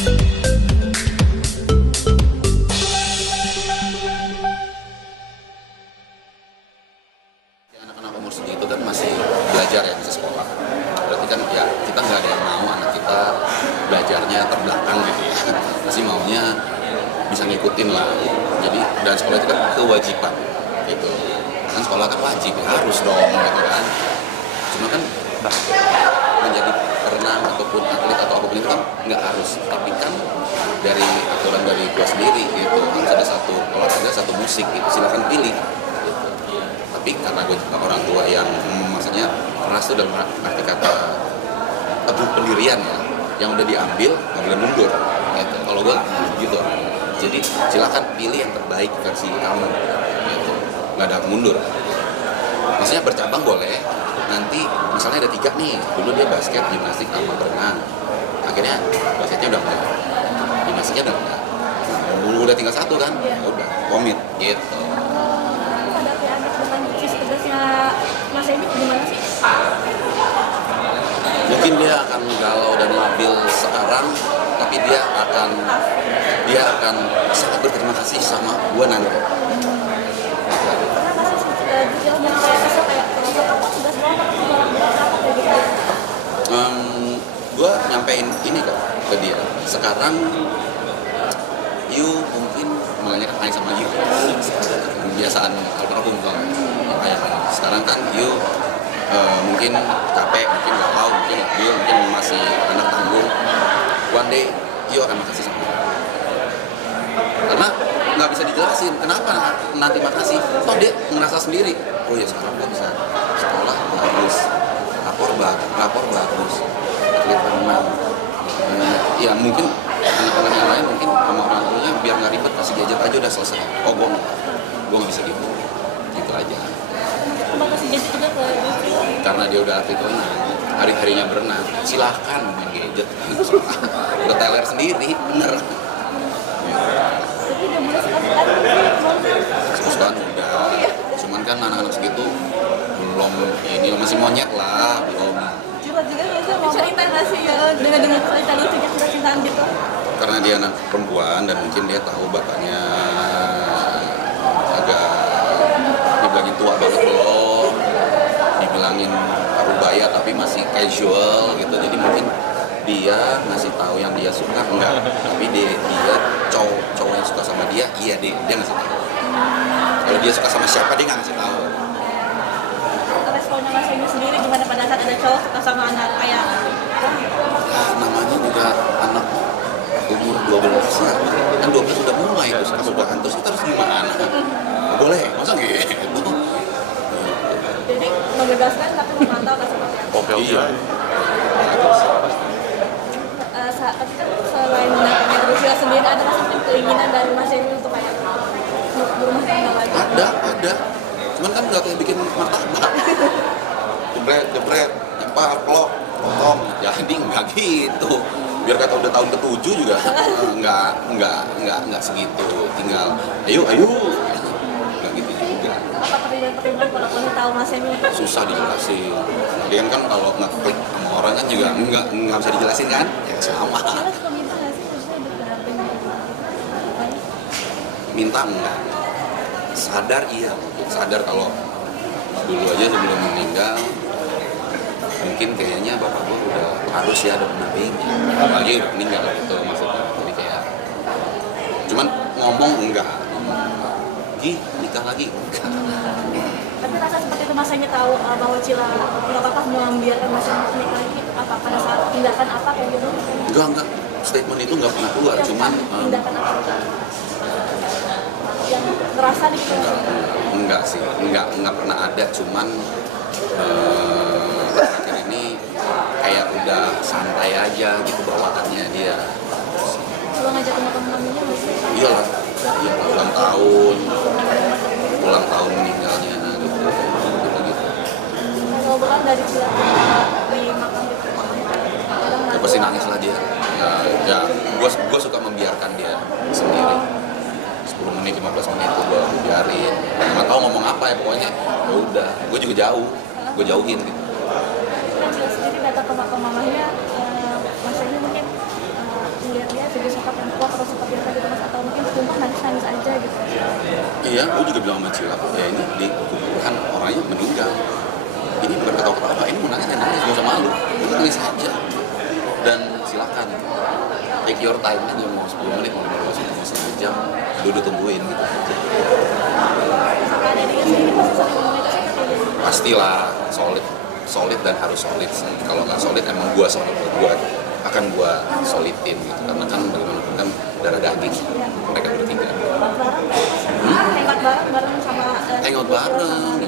Anak-anak umur segitu kan masih belajar ya, masih sekolah. Berarti kan ya kita nggak ada yang mau anak kita belajarnya terbelakang gitu ya. Pasti maunya bisa ngikutin lah. Jadi dan sekolah itu kan kewajiban gitu. Kan sekolah kan wajib, harus dong gitu kan. Cuma kan menjadi perenang ataupun atlet atau apapun itu kan nggak harus. Tapi kan dari aturan dari gua sendiri gitu, harus ada satu olahraga, satu musik gitu. Silakan pilih. Tapi karena gue juga orang tua yang maksudnya keras tuh dalam arti kata teguh pendirian ya, yang udah diambil nggak boleh mundur gitu. Kalau gue gitu, jadi silakan pilih yang terbaik versi kamu gitu, nggak ada mundur. Maksudnya bercabang boleh, nanti misalnya ada 3 nih, dulu dia basket, gimnastik, sama berenang, akhirnya basketnya udah enggak, gimnastiknya udah enggak, dulu udah tinggal 1 kan, ya udah komit gitu. Mas Emi gimana sih? Mungkin dia akan galau dan labil sekarang, tapi dia akan sangat berterima kasih sama gua nanti. Gua nyampein ini kok ke dia. Sekarang you mungkin menanyakan Aing sama you. Kebiasaan almarhum kayak sekarang kan you mungkin capek, mungkin galau, mungkin labil, mungkin masih anak tanggung. One day you akan makasih sama dia. Karena nggak bisa dijelasin kenapa nanti makasih. Toh dia ngerasa sendiri. Oh ya sekarang gua bisa sekolah bagus, rapor bagus, atlet berenang. Ya mungkin anak-anak yang lain mungkin sama orang tuanya biar nggak ribet kasih gadget aja udah selesai. Oh gua nggak bisa gitu aja. Kasih gadget juga ke Karena dia udah atlet renang, hari-harinya berenang, silahkan main gadget. Udah teler sendiri, bener. tapi udah mulai sekali Sekolah udah, cuman kan anak-anak segitu belum ini masih monyet lah, belum. curhat juga nggak sih mau cerita nggak sih ya dengan cerita lucu gitu cintaan gitu. Karena dia anak perempuan dan mungkin dia tahu bapaknya agak dibilangin tua banget belum, dibilangin parubaya tapi masih casual gitu, jadi mungkin dia ngasih tahu yang dia suka enggak, tapi dia cowok yang suka sama dia, iya dia ngasih tahu. Kalau dia suka sama siapa dia nggak ngasih tahu. Responnya Mas Emi sendiri gimana pada saat ada cowok suka sama anak kayak Ya, namanya juga anak umur 12 ya. Kan 12 sudah mulai tuh suka-sukaan, terus kita harus gimana? Nggak boleh, masa gitu? jadi membebaskan tapi memantau atau seperti apa? Oke, iya. Tapi kan selain mendapatkan Rusia sendiri ada masih keinginan dari Mas Emi untuk kayak berumah tangga lagi. Ada. Cuman kan nggak kayak bikin martabak. Jebret, nyempar, potong. Jadi nggak gitu. Biar kata udah tahun ke-7 juga nggak segitu. Tinggal ayo. Nggak gitu juga. Apa pertimbangan kalau boleh tahu Mas Emi untuk Susah dijelasin. Lagian kan kalau ngeklik sama orang kan juga nggak bisa dijelasin kan? Ya sama. Kalian suka minta nggak sih maksudnya berpendamping Minta enggak. Sadar iya, sadar kalau dulu aja sebelum meninggal mungkin kayaknya bapak gue udah harus ya ada pendampingnya, apalagi udah meninggal gitu maksudnya. Jadi kayak cuman ngomong enggak, nikah lagi enggak. tapi rasa seperti itu Mas Emi tahu bahwa Cila nggak apa-apa membiarkan Mas Emi nikah lagi apa pada saat tindakan apa kayak gitu? Enggak, statement itu enggak pernah keluar, cuman tindakan apa yang ngerasa gitu? enggak sih, enggak pernah ada, cuman akhir ini kayak udah santai aja gitu bawaannya dia. Lo ngajak teman-temannya masih? Iyalah, ulang tahun meninggalnya gitu. Kalau bukan dari Cila di makam gitu. Ya pasti nangis lah dia. Ya gue suka membiarkan dia sendiri. 10 menit, 15 menit itu gue biarin. Nggak tahu ngomong apa ya pokoknya. Ya udah, gue juga jauh. Gue jauhin gitu. Kan Cila sendiri datang ke makam mamahnya, Mas Emi mungkin melihat dia kuat atau seperti apa gitu mas, atau mungkin tumpah nangis aja gitu. Iya, gue juga bilang sama Cila, ya ini dikuburkan orangnya meninggal. Ini bukan ketawa-ketawa, ini mau nangis ya nangis, gak usah malu, itu nangis aja. Dan silakan, take your time aja, mau 10 menit, mau 15 menit, mau setengah jam, duduk tungguin gitu. Kakak adiknya sendiri pasti sering komunikasi atau gitu. Pastilah solid dan harus solid sih. Kalau nggak solid emang gua solid, gua solidin gitu, karena kan bagaimanapun kan darah daging mereka bertiga. Hemat bareng sama Hangout bareng